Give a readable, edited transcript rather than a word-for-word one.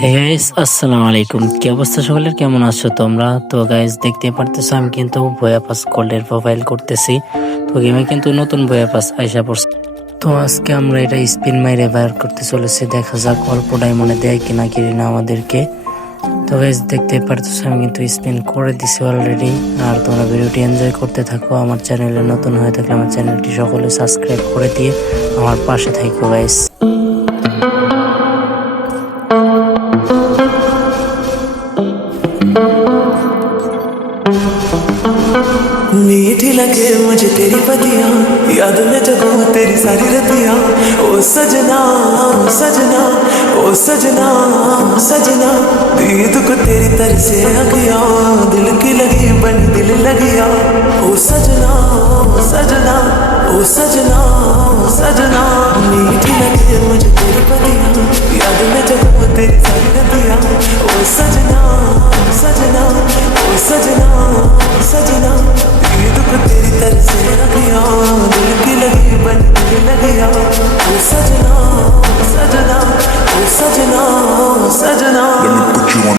Hey guys, আসসালামু আলাইকুম। কি অবস্থা সকলের, কেমন আছো তোমরা? তো গাইস, দেখতে পারতেছো আমি কিন্তু ভয়া পাস গোল্ডের প্রোফাইল করতেছি। তো গেমে কিন্তু নতুন ভয়া পাস আইসা পড়ছে। তো আজকে আমরা এটা স্পিন মাইরে বাইর করতে চলেছি, দেখা যাক অল্প ডায়মন্ডে দেয় কিনা কিনা আমাদেরকে। তো গাইস, দেখতে পারতেছো আমি কিন্তু স্পিন করে দিছি অলরেডি। আর তোমরা ভিডিওটি এনজয় করতে থাকো। আমার চ্যানেলে নতুন হয়ে থাকলে আমার চ্যানেলটি সকলে সাবস্ক্রাইব করে দিয়ে আমার পাশে থাকো গাইস। मीठी लगे मुझे तेरी पतियां, याद में जगो तेरी सारी रतियां। ओ सजना सजना, ओ सजना सजना, दीद को तेरी तरह से अखियां, दिल की लगी बन दिल लगिया। ओ सजना सजना, ओ सजना सजना, मीठी लगे मुझे तेरी पतियां, याद में जगो तेरी सारी रतियां। ओ सजना सजना, ओ सजना सजना, दीद को तेरी तरह से रखिया, दिल की लगी बन दिल लगिया। ओ सजना सजना, ओ सजना सजना।